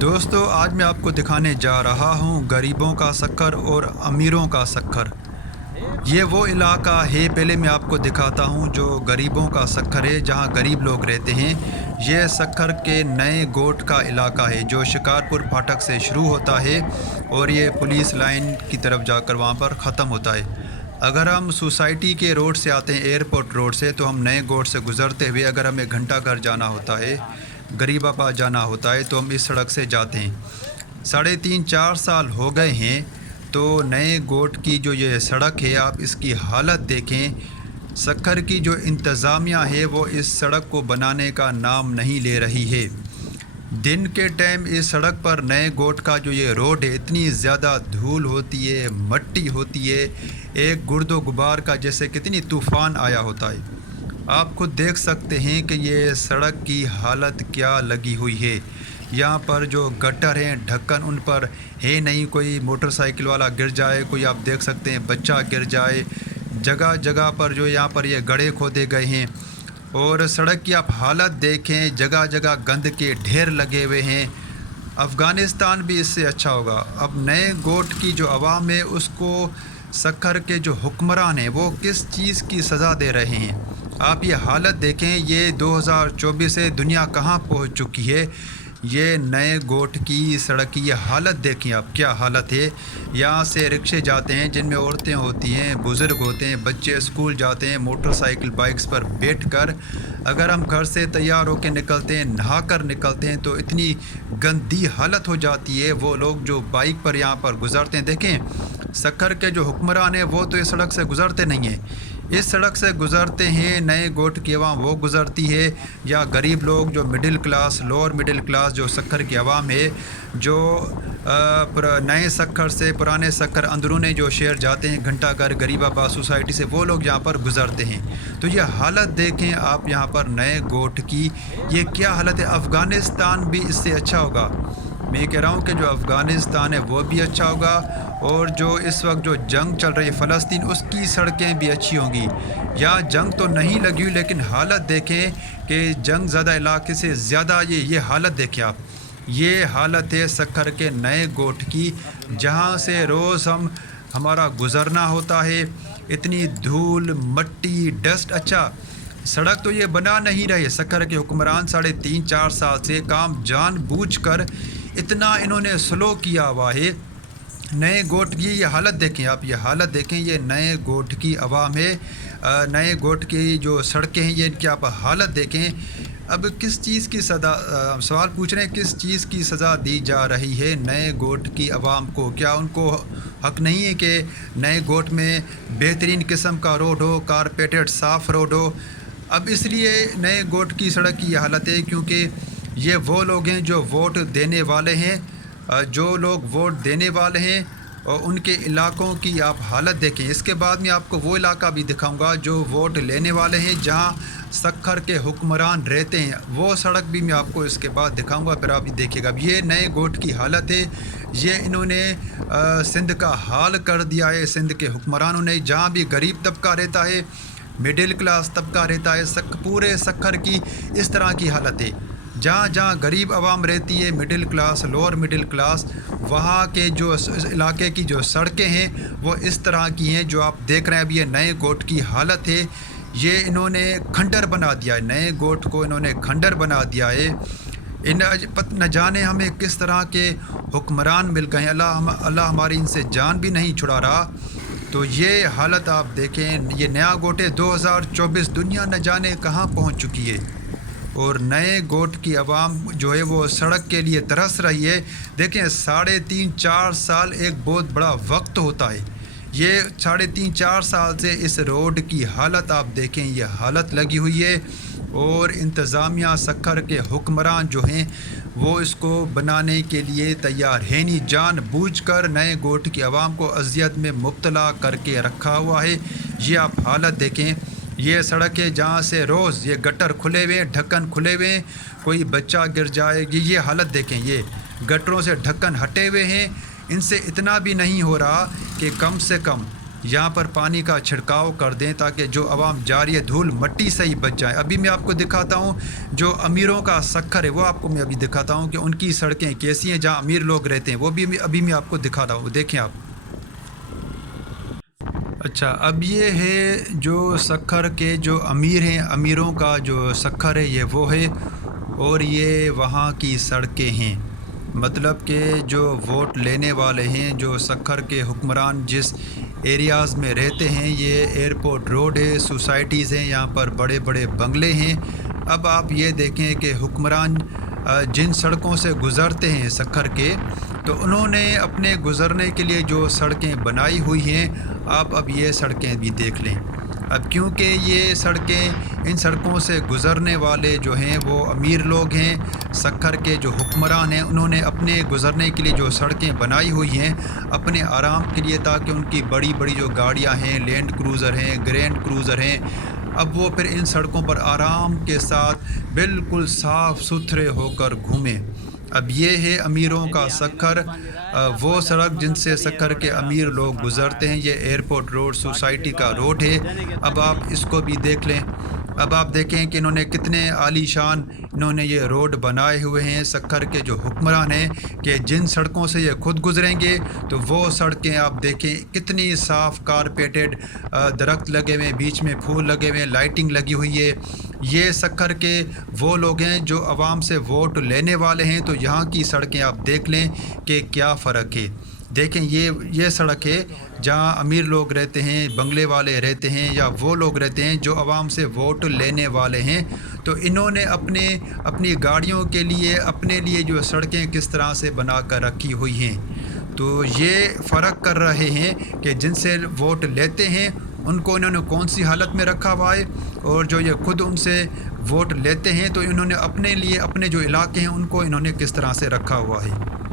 دوستو آج میں آپ کو دکھانے جا رہا ہوں غریبوں کا سکر اور امیروں کا سکر۔ یہ وہ علاقہ ہے، پہلے میں آپ کو دکھاتا ہوں جو غریبوں کا سکر ہے، جہاں غریب لوگ رہتے ہیں۔ یہ سکر کے نئے گوٹ کا علاقہ ہے جو شکارپور پھاٹک سے شروع ہوتا ہے اور یہ پولیس لائن کی طرف جا کر وہاں پر ختم ہوتا ہے۔ اگر ہم سوسائٹی کے روڈ سے آتے ہیں، ایئرپورٹ روڈ سے، تو ہم نئے گوٹ سے گزرتے ہوئے اگر ہمیں گھنٹہ گھر جانا ہوتا ہے، غریب آباد جانا ہوتا ہے، تو ہم اس سڑک سے جاتے ہیں۔ 3.5-4 سال ہو گئے ہیں تو نئے گوٹ کی جو یہ سڑک ہے، آپ اس کی حالت دیکھیں۔ سکر کی جو انتظامیہ ہے وہ اس سڑک کو بنانے کا نام نہیں لے رہی ہے۔ دن کے ٹائم اس سڑک پر نئے گوٹ کا جو یہ روڈ ہے، اتنی زیادہ دھول ہوتی ہے، مٹی ہوتی ہے، ایک گرد و غبار کا جیسے کتنی طوفان آیا ہوتا ہے۔ آپ خود دیکھ سکتے ہیں کہ یہ سڑک کی حالت کیا لگی ہوئی ہے۔ یہاں پر جو گٹر ہیں، ڈھکن ان پر ہے نہیں، کوئی موٹر سائیکل والا گر جائے، کوئی آپ دیکھ سکتے ہیں بچہ گر جائے۔ جگہ جگہ پر جو یہاں پر یہ گڑھے کھودے گئے ہیں، اور سڑک کی آپ حالت دیکھیں، جگہ جگہ گند کے ڈھیر لگے ہوئے ہیں۔ افغانستان بھی اس سے اچھا ہوگا۔ اب نئے گوٹ کی جو عوام ہے، اس کو سکر کے جو حکمران ہیں وہ کس چیز کی سزا دے رہے ہیں۔ آپ یہ حالت دیکھیں، یہ 2024 سے دنیا کہاں پہنچ چکی ہے۔ یہ نئے گوٹ کی سڑک کی یہ حالت دیکھیں آپ، کیا حالت ہے۔ یہاں سے رکشے جاتے ہیں جن میں عورتیں ہوتی ہیں، بزرگ ہوتے ہیں، بچے اسکول جاتے ہیں موٹر سائیکل بائکس پر بیٹھ کر۔ اگر ہم گھر سے تیار ہو کے نکلتے ہیں، نہا کر نکلتے ہیں، تو اتنی گندی حالت ہو جاتی ہے۔ وہ لوگ جو بائک پر یہاں پر گزرتے ہیں، دیکھیں سکر کے جو حکمران ہیں وہ تو اس سڑک سے گزرتے نہیں ہیں۔ اس سڑک سے گزرتے ہیں نئے گوٹ کی عوام، وہ گزرتی ہے، یا غریب لوگ جو middle class, lower middle class جو سکر کی عوام ہے، جو نئے سکر سے پرانے سکر اندرون جو شہر جاتے ہیں، گھنٹہ گھر، غریب آباد سوسائٹی سے، وہ لوگ یہاں پر گزرتے ہیں۔ تو یہ حالت دیکھیں آپ یہاں پر نئے گوٹ کی، یہ کیا حالت ہے۔ افغانستان بھی اس سے اچھا ہوگا۔ میں کہہ رہا ہوں کہ جو افغانستان ہے وہ بھی اچھا ہوگا، اور جو اس وقت جو جنگ چل رہی ہے فلسطین، اس کی سڑکیں بھی اچھی ہوں گی۔ یہاں جنگ تو نہیں لگی ہوئی، لیکن حالت دیکھیں کہ جنگ زدہ علاقے سے زیادہ یہ حالت دیکھیں آپ۔ یہ حالت ہے سکر کے نئے گوٹ کی، جہاں سے روز ہمارا گزرنا ہوتا ہے۔ اتنی دھول، مٹی، ڈسٹ۔ اچھا سڑک تو یہ بنا نہیں رہے سکر کے حکمران، 3.5-4 سال سے کام جان بوجھ کر اتنا انہوں نے سلو کیا ہوا ہے۔ نئے گوٹ کی یہ حالت دیکھیں آپ، یہ حالت دیکھیں، یہ نئے گوٹ کی عوام ہے، نئے گوٹ کی جو سڑکیں ہیں، یہ ان کی آپ حالت دیکھیں۔ اب کس چیز کی سوال پوچھ رہے ہیں، کس چیز کی سزا دی جا رہی ہے نئے گوٹ کی عوام کو؟ کیا ان کو حق نہیں ہے کہ نئے گوٹ میں بہترین قسم کا روڈ ہو، کارپیٹڈ صاف روڈ ہو؟ اب اس لیے نئے گوٹ کی سڑک کی یہ حالت ہے کیونکہ یہ وہ لوگ ہیں جو ووٹ دینے والے ہیں، جو لوگ ووٹ دینے والے ہیں، اور ان کے علاقوں کی آپ حالت دیکھیں۔ اس کے بعد میں آپ کو وہ علاقہ بھی دکھاؤں گا جو ووٹ لینے والے ہیں، جہاں سکر کے حکمران رہتے ہیں، وہ سڑک بھی میں آپ کو اس کے بعد دکھاؤں گا، پھر آپ دیکھیے گا۔ اب یہ نئے گوٹ کی حالت ہے، یہ انہوں نے سندھ کا حال کر دیا ہے، سندھ کے حکمرانوں نے۔ جہاں بھی غریب طبقہ رہتا ہے، مڈل کلاس طبقہ رہتا ہے، پورے سکر کی اس طرح کی حالت ہے۔ جہاں جہاں غریب عوام رہتی ہے، middle class, lower middle class, وہاں کے جو علاقے کی جو سڑکیں ہیں وہ اس طرح کی ہیں جو آپ دیکھ رہے ہیں۔ اب یہ نئے گوٹ کی حالت ہے، یہ انہوں نے کھنڈر بنا دیا ہے، نئے گوٹ کو انہوں نے کھنڈر بنا دیا ہے۔ نہ جانے ہمیں کس طرح کے حکمران مل گئے ہیں، اللہ ہماری ان سے جان بھی نہیں چھڑا رہا۔ تو یہ حالت آپ دیکھیں، یہ نیا گوٹ ہے، 2024، دنیا نہ جانے کہاں پہنچ چکی ہے، اور نئے گوٹ کی عوام جو ہے وہ سڑک کے لیے ترس رہی ہے۔ دیکھیں 3.5-4 سال ایک بہت بڑا وقت ہوتا ہے۔ یہ 3.5-4 سال سے اس روڈ کی حالت آپ دیکھیں، یہ حالت لگی ہوئی ہے، اور انتظامیہ سکر کے حکمران جو ہیں وہ اس کو بنانے کے لیے تیار ہے نہیں، جان بوجھ کر نئے گوٹ کی عوام کو اذیت میں مبتلا کر کے رکھا ہوا ہے۔ یہ آپ حالت دیکھیں، یہ سڑک ہے جہاں سے روز یہ گٹر کھلے ہوئے ہیں، ڈھکن کھلے ہوئے ہیں، کوئی بچہ گر جائے گی۔ یہ حالت دیکھیں، یہ گٹروں سے ڈھکن ہٹے ہوئے ہیں، ان سے اتنا بھی نہیں ہو رہا کہ کم سے کم یہاں پر پانی کا چھڑکاؤ کر دیں تاکہ جو عوام جا رہی ہے دھول مٹی سے ہی بچ جائے۔ ابھی میں آپ کو دکھاتا ہوں جو امیروں کا سکھر ہے، وہ آپ کو میں ابھی دکھاتا ہوں کہ ان کی سڑکیں کیسی ہیں، جہاں امیر لوگ رہتے ہیں وہ بھی ابھی میں آپ کو دکھا رہا ہوں، دیکھیں آپ۔ اچھا، اب یہ ہے جو سکھر کے جو امیر ہیں، امیروں کا جو سکھر ہے یہ وہ ہے، اور یہ وہاں کی سڑکیں ہیں۔ مطلب کہ جو ووٹ لینے والے ہیں، جو سکھر کے حکمران جس ایریاز میں رہتے ہیں، یہ ایئرپورٹ روڈ ہے، سوسائٹیز ہیں، یہاں پر بڑے بڑے بنگلے ہیں۔ اب آپ یہ دیکھیں کہ حکمران جن سڑکوں سے گزرتے ہیں سکھر کے، تو انہوں نے اپنے گزرنے کے لیے جو سڑکیں بنائی ہوئی ہیں، آپ اب یہ سڑکیں بھی دیکھ لیں۔ اب کیونکہ یہ سڑکیں، ان سڑکوں سے گزرنے والے جو ہیں وہ امیر لوگ ہیں، سکھر کے جو حکمران ہیں، انہوں نے اپنے گزرنے کے لیے جو سڑکیں بنائی ہوئی ہیں اپنے آرام کے لیے، تاکہ ان کی بڑی بڑی جو گاڑیاں ہیں، لینڈ کروزر ہیں، گرینڈ کروزر ہیں، اب وہ پھر ان سڑکوں پر آرام کے ساتھ بالکل صاف ستھرے ہو کر گھومیں۔ اب یہ ہے امیروں کا سکھر، وہ سڑک جن سے سکھر کے امیر لوگ گزرتے ہیں، یہ ایئرپورٹ روڈ سوسائٹی کا روڈ ہے۔ اب آپ اس کو بھی دیکھ لیں۔ اب آپ دیکھیں کہ انہوں نے کتنے عالی شان انہوں نے یہ روڈ بنائے ہوئے ہیں، سکھر کے جو حکمران ہیں، کہ جن سڑکوں سے یہ خود گزریں گے تو وہ سڑکیں آپ دیکھیں کتنی صاف کارپیٹڈ، درخت لگے ہوئے ہیں، بیچ میں پھول لگے ہوئے ہیں، لائٹنگ لگی ہوئی ہے۔ یہ سکھر کے وہ لوگ ہیں جو عوام سے ووٹ لینے والے ہیں، تو یہاں کی سڑکیں آپ دیکھ لیں کہ کیا فرق ہے۔ دیکھیں یہ سڑک ہے جہاں امیر لوگ رہتے ہیں، بنگلے والے رہتے ہیں، یا وہ لوگ رہتے ہیں جو عوام سے ووٹ لینے والے ہیں، تو انہوں نے اپنی گاڑیوں کے لیے اپنے لیے جو سڑکیں کس طرح سے بنا کر رکھی ہوئی ہیں۔ تو یہ فرق کر رہے ہیں کہ جن سے ووٹ لیتے ہیں ان کو انہوں نے کون سی حالت میں رکھا ہوا ہے، اور جو یہ خود ان سے ووٹ لیتے ہیں تو انہوں نے اپنے لیے اپنے جو علاقے ہیں ان کو انہوں نے کس طرح سے رکھا ہوا ہے۔